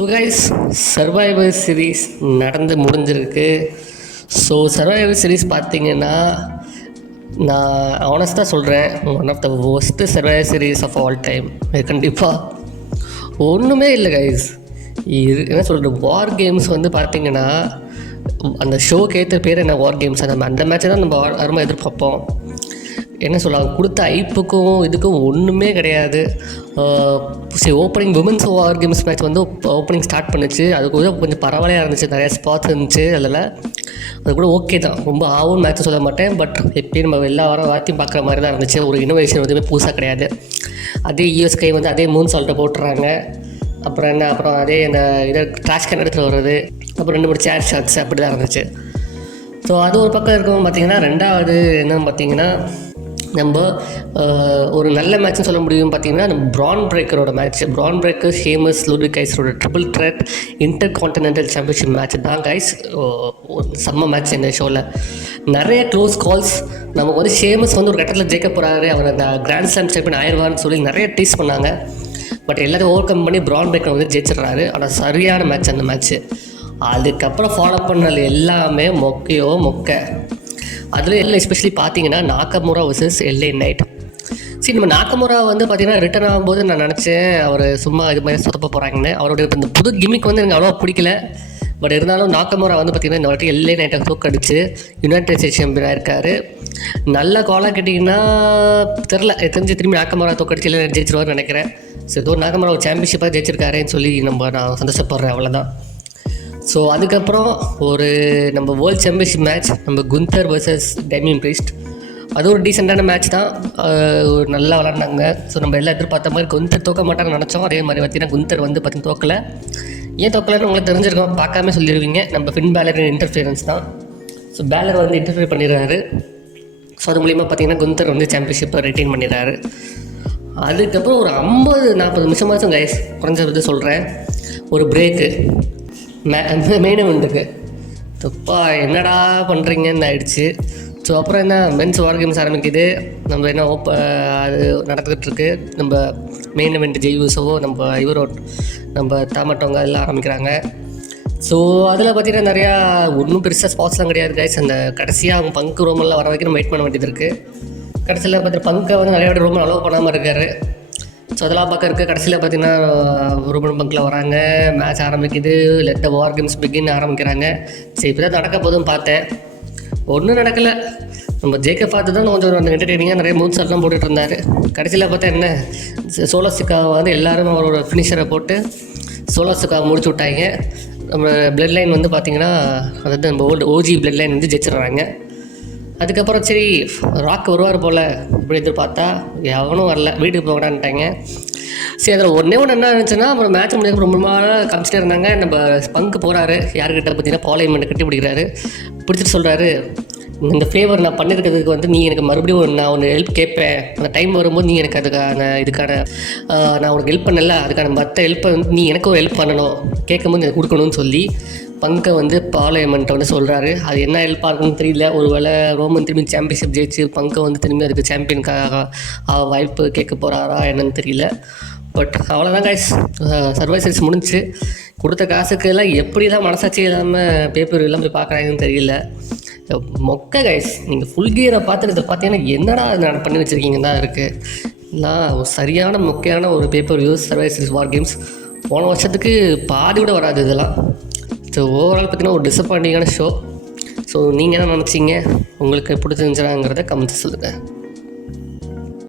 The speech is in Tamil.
ஸோ கைஸ், சர்வைவர் சீரீஸ் நடந்து முடிஞ்சிருக்கு. ஸோ சர்வைவர் சீரீஸ் பார்த்தீங்கன்னா, நான் ஆனஸ்ட்டாக சொல்கிறேன், one of the worst survivor series of all time. கண்டிப்பாக ஒன்றுமே இல்லை கைஸ். இது என்ன சொல்கிறது, வார் கேம்ஸ் வந்து பார்த்தீங்கன்னா, அந்த ஷோக்கு ஏற்ற பேர் என்ன, வார் கேம்ஸ். அந்த மேட்சை தான் நம்ம அருமை எதிர்பார்ப்போம். என்ன சொல்லலாம், கொடுத்த ஐப்புக்கும் இதுக்கும் ஒன்றுமே கிடையாது. சரி, ஓப்பனிங் விமன்ஸ் வார் கேம்ஸ் மேட்ச் வந்து ஓப்பனிங் ஸ்டார்ட் பண்ணிச்சு. அது கூட கொஞ்சம் பரவாயில்லையாக இருந்துச்சு, நிறையா ஸ்பாட்ஸ் இருந்துச்சு. அதில் அது கூட ஓகே தான், ரொம்ப ஆகும் மேட்ச் சொல்ல மாட்டேன். பட் எப்பயும் நம்ம எல்லா வாரத்தையும் பார்க்குற மாதிரி தான் இருந்துச்சு. ஒரு இனோவேஷன் எதுவுமே புதுசாக கிடையாது. அதே யூஎஸ்கே வந்து அதே மூணு சால்ட்டை போட்டுறாங்க. அப்புறம் அதே அந்த இதை ட்ராஷ் கேன் எடுத்துகிட்டு வர்றது, அப்புறம் 2-3 சேர் ஷாட்ஸ் அப்படி தான் இருந்துச்சு. ஸோ அது ஒரு பக்கம் இருக்கவும் பார்த்தீங்கன்னா, ரெண்டாவது என்னன்னு பார்த்தீங்கன்னா, நம்ம ஒரு நல்ல மேட்ச்னு சொல்ல முடியும். பார்த்தீங்கன்னா, நம்ம பிரான் பிரேக்கரோட மேட்ச், பிரான் breaker Sheamus லூடிக் கைஸரோட triple thread inter continental championship match தான் கைஸ். செம்ம மேட்ச் இந்த ஷோவில். நிறைய க்ளோஸ் கால்ஸ். நமக்கு வந்து ஷேமஸ் வந்து ஒரு கட்டத்தில் ஜெயிக்க போகிறாரு, அவர் அந்த கிராண்ட் ஸ்லாம் சாம்பியன் ஆயிடுவார்னு சொல்லி நிறைய டீஸ் பண்ணாங்க. பட் எல்லாத்தையும் ஓவர் கம் பண்ணி பிரான் பிரேக்கர் வந்து ஜெயிச்சிடுறாரு. ஆனால் சரியான மேட்ச் அந்த மேட்ச்சு. அதுக்கப்புறம் ஃபாலோ பண்ணது எல்லாமே மொக்க. அதில் எல்லாம் எஸ்பெஷலி பார்த்தீங்கன்னா, நாக்கமுரா வர்சஸ் எல்ஏ நைட். சரி, நம்ம நாக்கமுரா வந்து பார்த்தீங்கன்னா ரிட்டர்ன் ஆகும்போது நான் நினச்சேன் அவர் சும்மா இது மாதிரி சொதப்ப போகிறாங்கன்னு. அவருடைய இந்த புது கிமிக் வந்து எனக்கு அவ்வளோவா பிடிக்கல. பட் இருந்தாலும் நாக்கமுரா வந்து பார்த்திங்கன்னா இந்த வாட்டி எல்ஏ நைட்டை தோக்கடிச்சு யுனைடெட் ஸ்டேட்ஸ் சாம்பியனாக இருக்கார். நல்ல காலாக கேட்டிங்கன்னா தெரிஞ்சு திரும்பி நாக்கமுரா தோக்கடிச்சு எல்ஏ நைட் ஜெயிச்சிருவார்னு நினைக்கிறேன். சரி, ஏதோ நாக்கமுரா ஒரு சாம்பியன்ஷிப்பாக ஜெயிச்சிருக்காருன்னு சொல்லி நான் சந்தோஷப்படுறேன், அவ்வளோதான். ஸோ அதுக்கப்புறம் ஒரு நம்ம வேர்ல்டு சாம்பியன்ஷிப் மேட்ச், நம்ம குந்தர் வர்சஸ் டேமியன் ப்ரீஸ்ட். அது ஒரு டீசெண்டான மேட்ச் தான், நல்லா விளாட்னாங்க. ஸோ நம்ம எல்லாம் எதிர்பார்த்த மாதிரி குந்தர் தோக்க மாட்டாங்கன்னு நினச்சோம். அதே மாதிரி பார்த்தீங்கன்னா குந்தர் வந்து பார்த்தீங்கன்னா தோக்கலை. ஏன் தோக்கலைன்னு உங்களுக்கு தெரிஞ்சிருக்கோம், பார்க்காம சொல்லிடுவீங்க. நம்ம ஃபின் பேலரின் இன்டர்ஃபியரன்ஸ் தான். ஸோ பேலர் வந்து இன்டர்ஃபியர் பண்ணிடுறாரு. ஸோ அது மூலிமா பார்த்தீங்கன்னா குந்தர் வந்து சாம்பியன்ஷிப்பை ரிட்டைன் பண்ணிடுறாரு. அதுக்கப்புறம் ஒரு 50-40 நிமிஷமாச்சும் கைஸ் குறைஞ்சது சொல்கிறேன், ஒரு பிரேக்கு மெயின் இவெண்ட்டுக்கு. தப்பா என்னடா பண்ணுறீங்கன்னு ஆயிடுச்சு. ஸோ அப்புறம் என்ன, மென்ஸ் வார் கேம்ஸ் ஆரம்பிக்குது. நம்ம என்ன அது நடந்துகிட்ருக்கு. நம்ம மெயின் இவெண்ட் ஜெய்யூஸவோ நம்ம தாமட்டவங்க எல்லாம் ஆரம்பிக்கிறாங்க. ஸோ அதில் பார்த்திங்கன்னா நிறையா ஒன்றும் பெருசாக ஸ்பாட்ஸ்லாம் கிடையாது கைஸ். அந்த கடைசியாக அவங்க பங்கு ரோமெல்லாம் வர வரைக்கும் நம்ம வெயிட் பண்ண வேண்டியது இருக்குது. கடைசியில் பார்த்தீங்கன்னா பங்கை வந்து நிறையா வாட்டி ரோமன் அலோவ் பண்ணாமல் இருக்கார். ஸோ அதெல்லாம் பார்க்க இருக்குது. கடைசியில் பார்த்தீங்கன்னா ரோமன் பங்கில் வராங்க, மேட்ச் ஆரம்பிக்குது, let the war games begin ஆரம்பிக்கிறாங்க. சரி, இப்போ தான் நடக்க போதும் பார்த்தேன், ஒன்றும் நடக்கலை. நம்ம ஜேக்கை பார்த்து தான் கொஞ்சம் என்டர்டெய்னிங்காக நிறைய மூவ்ஸ் எல்லாம் போட்டுட்டு இருந்தார். கடைசியில் பார்த்தா என்ன, சோலோசிக்காவை வந்து எல்லோரும் அவரோட ஃபினிஷரை போட்டு சோலோசிக்காவை முடிச்சு விட்டாங்க. நம்ம பிளட் லைன் வந்து பார்த்திங்கன்னா, அதாவது நம்ம ஓஜி பிளட் லைன் வந்து ஜெயிச்சிடுறாங்க. அதுக்கப்புறம் சரி ராக் வருவார் போல் இப்படி எதிர்பார்த்தா எவனும் வரல, வீட்டுக்கு போகடான்ட்டாங்க. சரி, அதில் ஒன்றே என்ன இருந்துச்சுன்னா, அப்புறம் மேட்ச் முடிஞ்சு ரொம்ப நாளாக காமிச்சிட்டே இருந்தாங்க. நம்ம பங்கு போகிறாரு, யாருக்கிட்ட பார்த்தீங்கன்னா பார்லிமெண்ட்டை கட்டி பிடிக்கிறாரு. பிடிச்சிட்டு சொல்கிறாரு, இந்த ஃபேவர் நான் பண்ணியிருக்கிறதுக்கு வந்து நீ எனக்கு மறுபடியும் நான் ஒன்று ஹெல்ப் கேட்பேன். அந்த டைம் வரும்போது நீ எனக்கு இதுக்கான நான் உனக்கு ஹெல்ப் பண்ணல, அதுக்கான மற்ற ஹெல்ப்பை வந்து நீ எனக்கும் ஹெல்ப் பண்ணணும், கேட்கும்போது எனக்கு கொடுக்கணும்னு சொல்லி பங்கை வந்து பார்லிமெண்ட்டை வந்து சொல்கிறாரு. அது என்ன ஹெல்ப்பாக இருக்குன்னு தெரியல. ஒரு வேளை ரோமன் திரும்பி சாம்பியன்ஷிப் ஜெயிச்சு பங்கை வந்து திரும்பி அதுக்கு சாம்பியனுக்காக வாய்ப்பு கேட்க போகிறாரா என்னன்னு தெரியல. பட் அவ்வளோதான் கைஸ், சர்வைவர் சீரிஸ் முடிஞ்சு. கொடுத்த காசுக்கு எல்லாம் எப்படிலாம் மனசாட்சி இல்லாமல் பேப்பர் எல்லாம் போய் பார்க்குறாங்கன்னு தெரியல. மொக்க கைஸ். நீங்கள் ஃபுல் கியரை பார்த்துட்டு இதை பார்த்தீங்கன்னா என்னடா அது பண்ணி வச்சுருக்கீங்க தான் இருக்குது. நான் சரியான மொக்கையான ஒரு பேப்பர் வியூஸ் சர்வைவர் சீரிஸ் வார் கேம்ஸ். போன வருஷத்துக்கு பாதி கூட வராது இதெல்லாம். ஸோ ஓவரால் பார்த்தீங்கன்னா ஒரு டிசப்பாயிண்டிங்கான ஷோ. ஸோ நீங்கள் என்ன நினச்சிங்க, உங்களுக்கு பிடிச்சிருந்துச்சாங்கிறத கமெண்ட்ஸ் சொல்லுங்கள்.